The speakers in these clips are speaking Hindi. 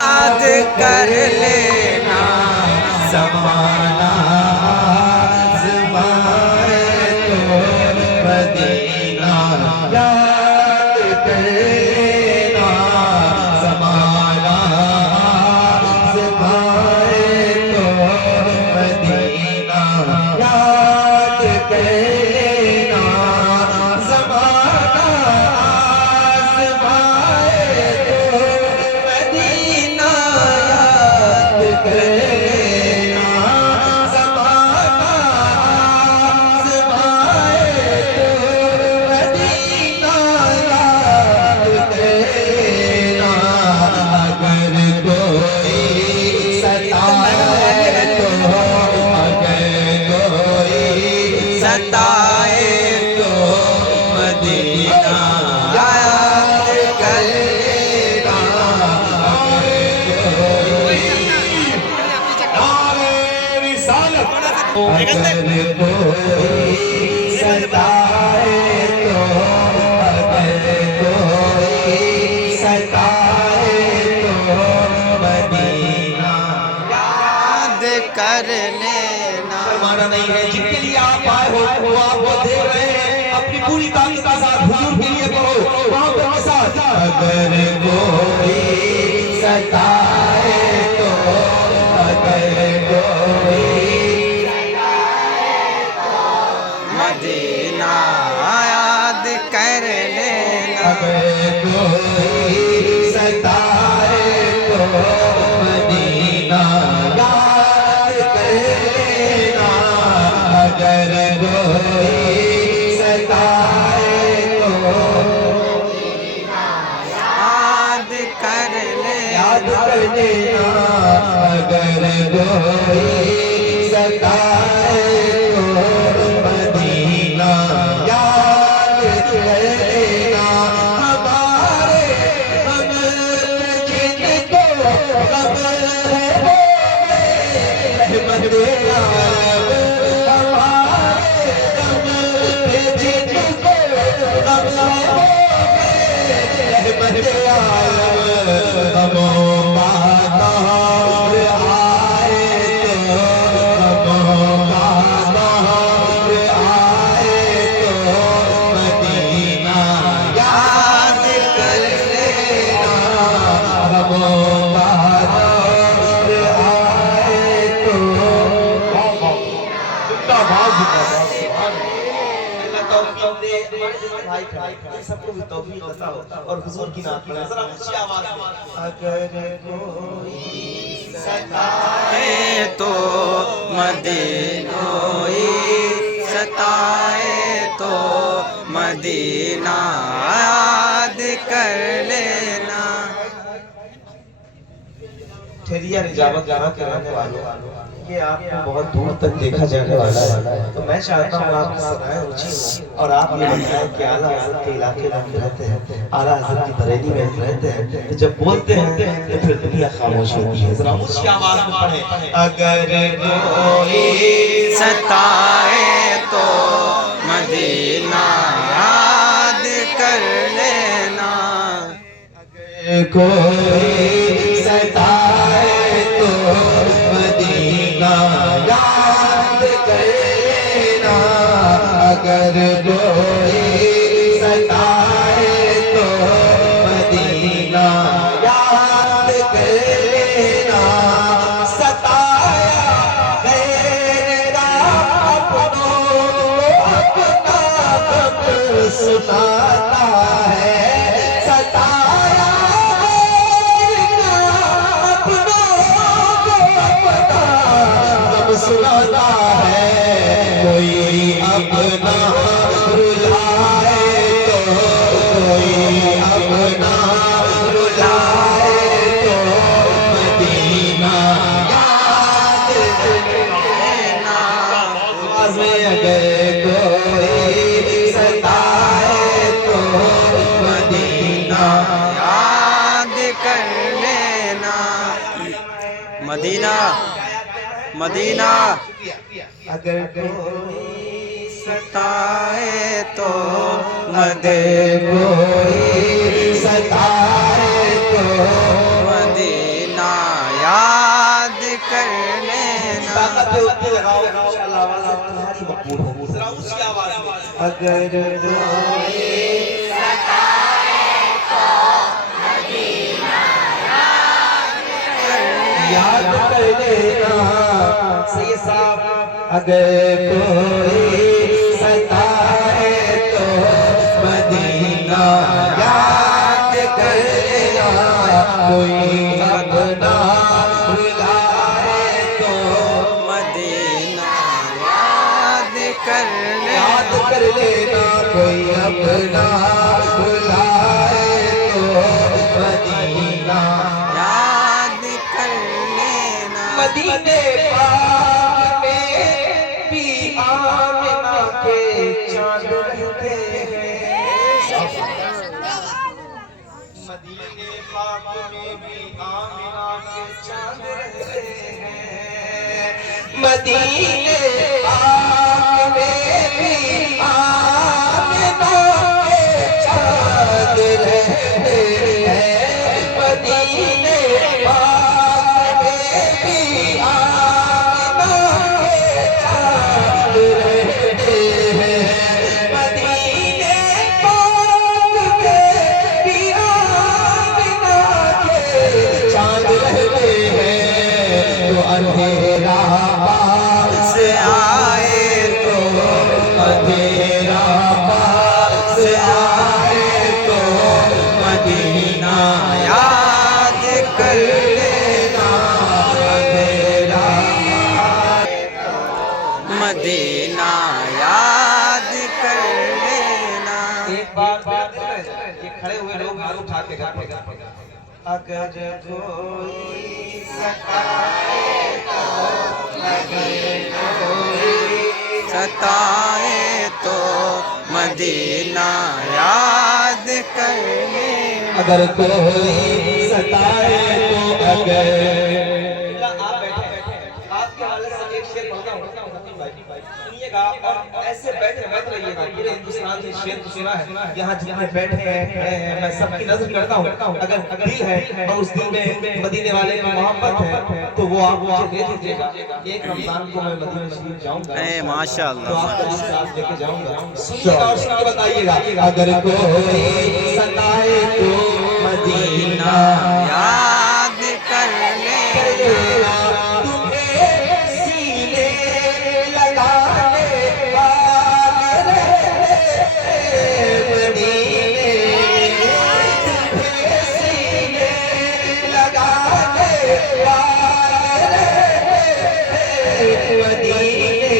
याद कर लेना ज़माना आज़माए तो मदीना। याद कर लेना ज़माना आज़माए तो मदीना। याद कर लेना ज़माना आज़माए तो मदीना। याद कर लेना ज़माना आज़माए तो मदीना। याद कर लेना अगर कोई सताए तो, अगर कोई सताए तो मदीना। याद कर लेना अगर कोई सताए तो, अगर कोई सताए तो मदीना। याद कर लेना। माना नहीं है जिनके लिए आप आए हो वो आपको देख रहे हैं, अपनी पूरी ताकत के साथ हुजूर के लिए कहो मोहब्बत के साथ। अगर कोई सताए तो, अगर कोई मदीना। याद कर लेना अगर कोई सताए तो मदीना। याद कर लेना अगर कोई सताए तो याद कर ले। याद कर लेना अगर कोई सताए तो मदीना। याद कर लेना हमारे हम जिनको गम है वो रहमत आलम। हमारे गम जिनको गम है वो रहमत आलम। हमो बाता आए तो, हमो बाता आए तो मदीना। याद कर लेना हमो बाता आए तो। सबको भी तौफीक अता हो और हुजूर की नात पढ़े जरा ऊंची आवाज में। अगर कोई सताए तो मदीना। सताए तो मदीना। याद कर लेना। ठेरिया निजामत जहाँ के रहने वालों, ये आपको बहुत दूर तक देखा जाने वाला है, तो मैं चाहता हूँ आपकी सदाएं ऊंची हों और आप ये बताएं कि आला हज़रत के इलाके में हम रहते हैं, आला हज़रत की बरेली में हम रहते हैं, तो जब बोलते हैं तो फिर दुनिया खामोश होती है। जरा ऊंची आवाज में पढ़ें। अगर कोई सताए तो मदीना। याद कर लेना अगर कोई सताए तो मदीना। याद कर लेना अगर कोई सताए तो मदीना। याद कर लेना सताया मेरा अपनों को अपना गम सुनाता है। सताया सुनाता है। कोई अपना रुलाए तो, कोई अपना रुलाए तो मदीना। याद लेना अगर कोई सताए तो मदीना। याद कर लेना मदीना। मदीना। अगर कोई सताए तो मदीना। कोई सताए तो मदीना। कर लेना। ताकत है उतनी लगाओ, इंशाअल्लाह आवाज़ तुम्हारी मकबूल होगी। जरा ऊंची आवाज़ में अगर कोई याद कर लेना सैयद साहब, अगर कोई सताए तो मदीना याद कर लेना, कोई अपना बुलाए तो मदीना याद कर लेना, कोई अपना बुलाए तो मदीना याद कर लेना। मदीने पाक में भी आमिना के चांद रहते हैं। मदीने पाक में भी आमिना के चांद रहते हैं। मदीने पाक में भी आमिना के चांद रहते हैं। मदीने पाक में भी आमिना के चांद रहते हैं। मदीने पाक में भी आमिना के चांद रहते हैं। तो अंधेरा पास आए तो अंधेरा पास आए तो मदीना याद कर लेना, अंधेरा मदीना याद कर लेना। एक बार ये खड़े हुए लोग हाथ उठा के गाते अगर कोई सताए तो, अगर कोई सताए तो मदीना याद कर लेना। अगर कोई सताए तो, अगर आप बैठे आपके हवाले से एक शेर पढ़ता हूँ सुनिएगा और ऐसे बैठे मत रहिएगा। पूरे हिंदुस्तान से शेर तो सुना है, यहाँ जितने बैठे हैं खड़े हैं, मैं सबकी नजर करता हूँ। अगर दिल है और उस दिल में मदीने वाले की मोहब्बत है तो वो आप मुझे दे दीजिएगा। एक रमजान को मैं मदीना शरीफ जाऊंगा, माशाअल्लाह, तो आपको साथ लेके जाऊंगा। सुनिएगा और सुन के बताइएगा। अगर कोई सताए तो मदीना याद कर लेना। तुम्हें सीने लगाने वाले मदीने, तुम्हें सीने लगाने वाले मदीने,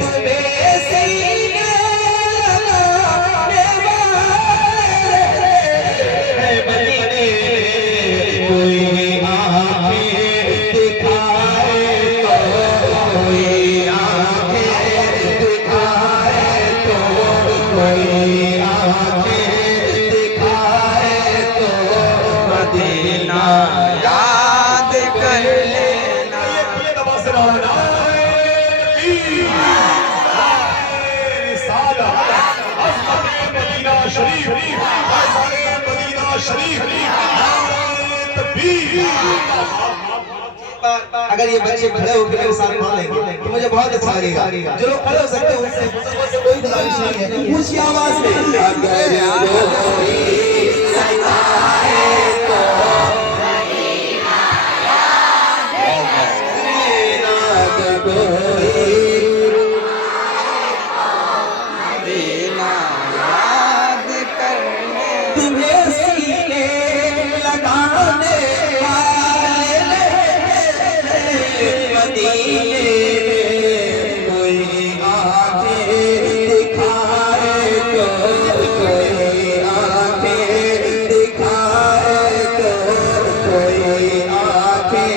तुम्हें सीने लगाने वाले कोई आंखें दिखाए तो, कोई आंखें दिखाए तो, कोई आंखें दिखाए तो मदीना याद कर लेना। अगर ये बच्चे खड़े होकर मेरे साथ पढ़ लेंगे तो मुझे बहुत अच्छा लगेगा। जो लोग खड़े हो सकते हैं उनसे कोई गुजारिश नहीं है, ऊंची आवाज में अगर कोई सताए तो मदीना मदीना याद कर लेना। तुम्हें सीने लगाने वाले मदीने में कोई आंखें दिखाए तो, कोई आंखें दिखाए तो, कोई आंखें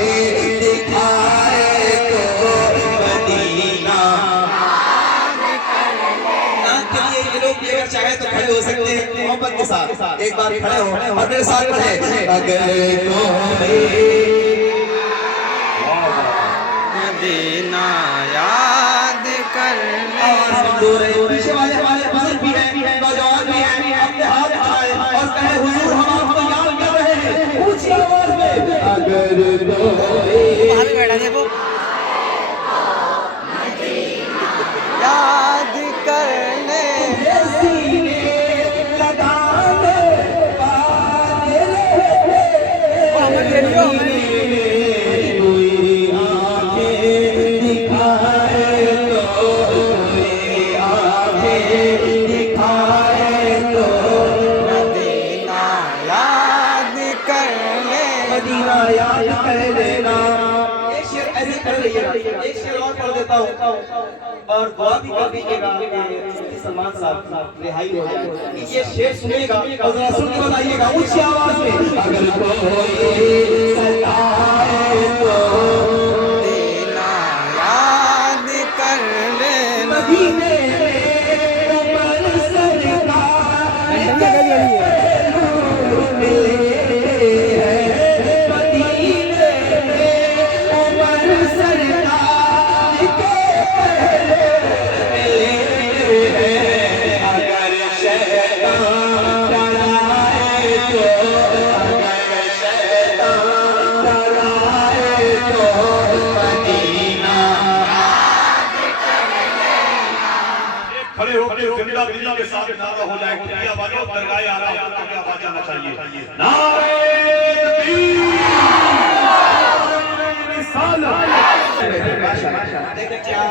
दिखाए तो मदीना के लिए ये लोग भी अगर चाहे तो खड़े हो सकते हैं मोहब्बत के साथ। एक बार खड़े हो और मेरे साथ पढ़े अगर कोई मदीना याद कर लेना। पीछे वाले हमारे बुजुर्ग भी हैं, नौजवान भी हैं, अपने हाथ उठाए और कहे हुजूर हम आपको याद कर रहे हैं ऊंची आवाज में अगर कोई बाहर बैठा देखो याद करने मदीना याद कर लेना। एक शेर ऐसे कर लीजिएगा, एक शेर और पढ़ देता हूँ और दुआ भी कर दीजिएगा कि सलमान साहब रिहाई हो जाए। ये शेर सुनिएगा और जरा सुन के बताइएगा ऊंची आवाज में। अगर कोई सताए तो मदीना याद कर लेना। मदीने उमर सरकार खड़े होकर जिंदा दिली के साथ नारा हो जाए कि आवाज दरगाह आला हो तो क्या आवाज आना चाहिए। नारे तकबीर देखिए क्या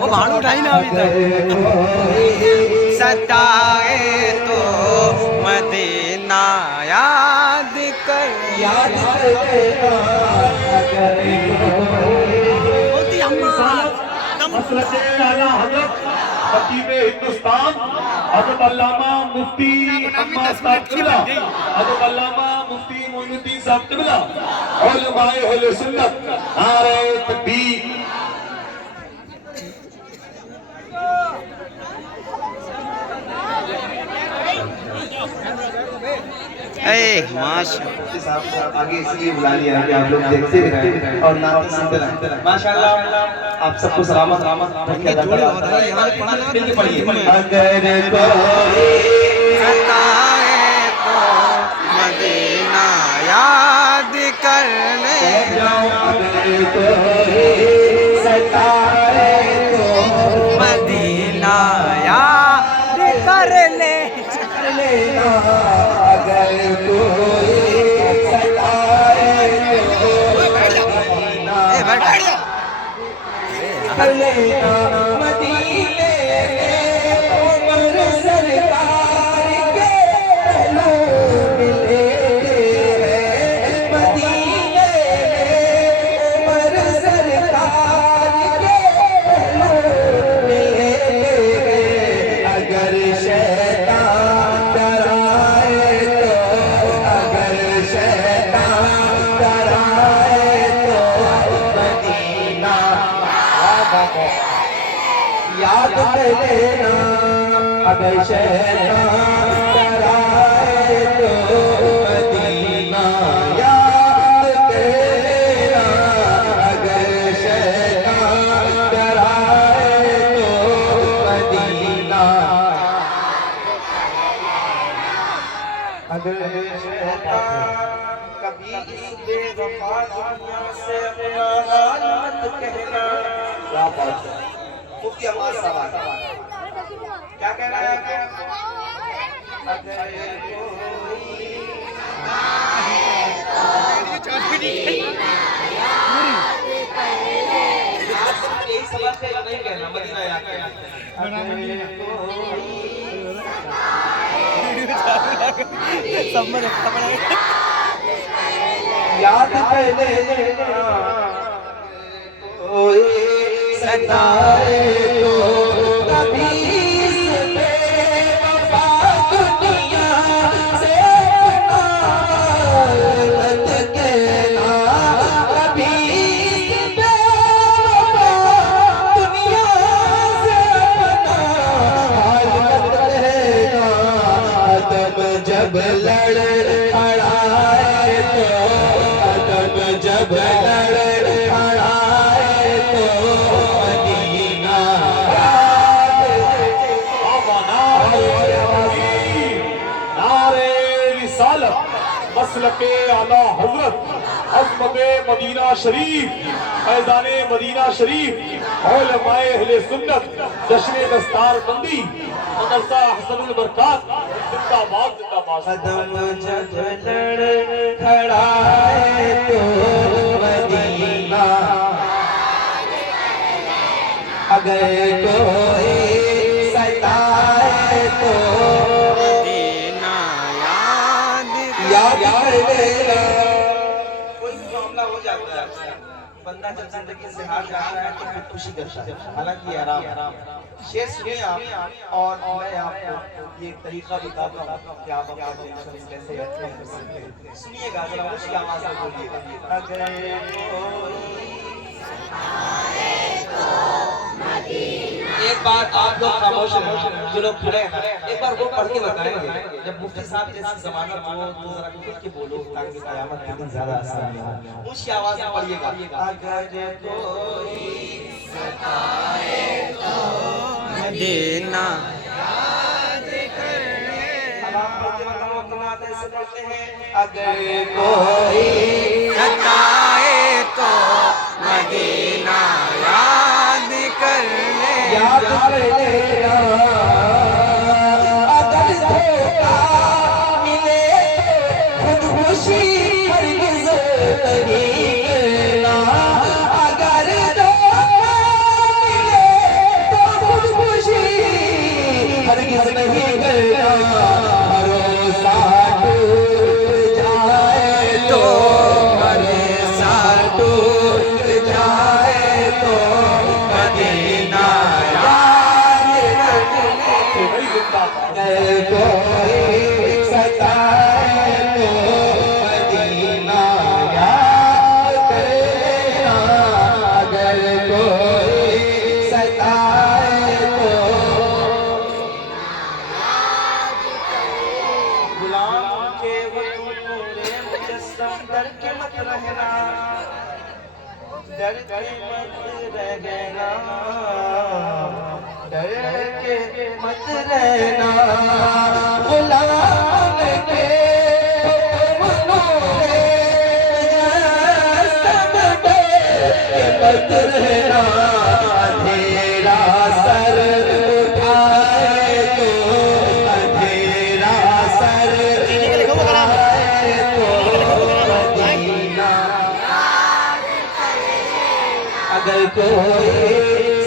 वो भाड़ू उठाई ना अभी तक सताए तो मदीना याद कर होती अम्मा मसलक आला हज़रत खतीब हिंदुस्तान हज़रत अल्लामा मुफ्ती अम्मा साहब क़िबला, हज़रत अल्लामा मुफ्ती मोइनुद्दीन साहब क़िबला, उलमाए अहले सुन्नत, नारे तकबीर। साहब आगे इसलिए बुला लिया है कि आप लोग देखते भी रहें और नाम सुनते रहें। माशाल्लाह आप सबको सलामत रखिए। मिलके पढ़िए। अगर सताए तो मदीना याद कर ले मदीना याद कर ले अगर कोई सताए मदीने उमर सरकार के मिले मदीने उमर सरकार के मिले। अगर शैतान डराए तो अगर शैतान डराए तो मदीना याद कर लेना। अगर शैतान डराए तो मदीना याद कर लेना। अगर शैतान डराए तो मदीना अगर शैतान कभी इस बेवफा दुनिया से अपना हाल मत कहना। क्या बात है मुफ्ती अम्मा साहब क्या कह रहा है? अगर कोई यही सबक है नहीं कहना मदीना याद करना। सब में रखा पड़ेगा याद कर लेना। कोई सताए तो कभी इस बेवफा दुनिया से मत कहना। कभी इस बेवफा दुनिया से हाल मत कहना। अदब जब लड़ खड़ाए तो अदब जब लड़ खड़ाए तो मदीना नारे रिसालत मसलक आला हज़रत अज़मते मदीना शरीफ, फैज़ाने मदीना शरीफ, उलमाए अहले सुन्नत, जश्न दस्तार बंदी, मदरसा हसनुल बरकात, जिंदाबाद जिंदाबाद। कदम जब लड़ खड़ा है तो मदीना, अगर कोई सताए तो मदीना याद याद कर लेना। कोई भी मामला हो जाता है, बंदा जब जिंदगी से हार जाता है तो फिर खुशी करता है, हालांकि आराम। शेर सुनिए आप, और मैं आपको ये तरीका बताता हूँ कि आप अपना टेंशन कैसे कम कर सकते हैं। सुनिएगा जरा, ऊंची आवाज में बोलिएगा। अगर एक बार आप लोग खामोश रहें, जो लोग खड़े हैं ना, एक बार वो पढ़ के बताएंगे। जब मुफ्ती साहब जैसी जमानत हो तो जरा खुल के बोलो, ताकि कयामत के दिन ज्यादा आसान हो। ऊंची आवाज में पढ़िएगा। अगर कोई मदीना अब आप पढ़ते वक्त मुकम्मल ऐसे पढ़ते हैं। अगर कोई सताए तो मदीना याद कर ले। याद कर लेना, अगर धोखा मिले खुदकुशी हरगिज़ नहीं करना। अगर धोखा मिले तो खुदकुशी हरगिज़ नहीं करना। भरोसा टूट जाए तो, भरोसा टूट जाए तो मदीना भाई जिंदाबाद। अगर कोई सताए तो मदीना याद कर लेना। अगर कोई सताए तो गुलाम के वतूरे मुजस्सम डर के मत रहना, डर के मत रहना, डर के मत रहना। गुलाम के मनोरे मुजस्सम डर के मत रहना। अंधेरा सर उठाए तो, अंधेरा सर उठाए तो मदीना। अगर कोई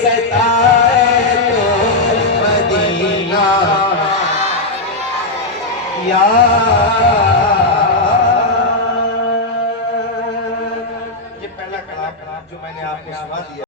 सताए तो मदीना याद। ये पहला कलाम जो मैंने आपको सुना दिया।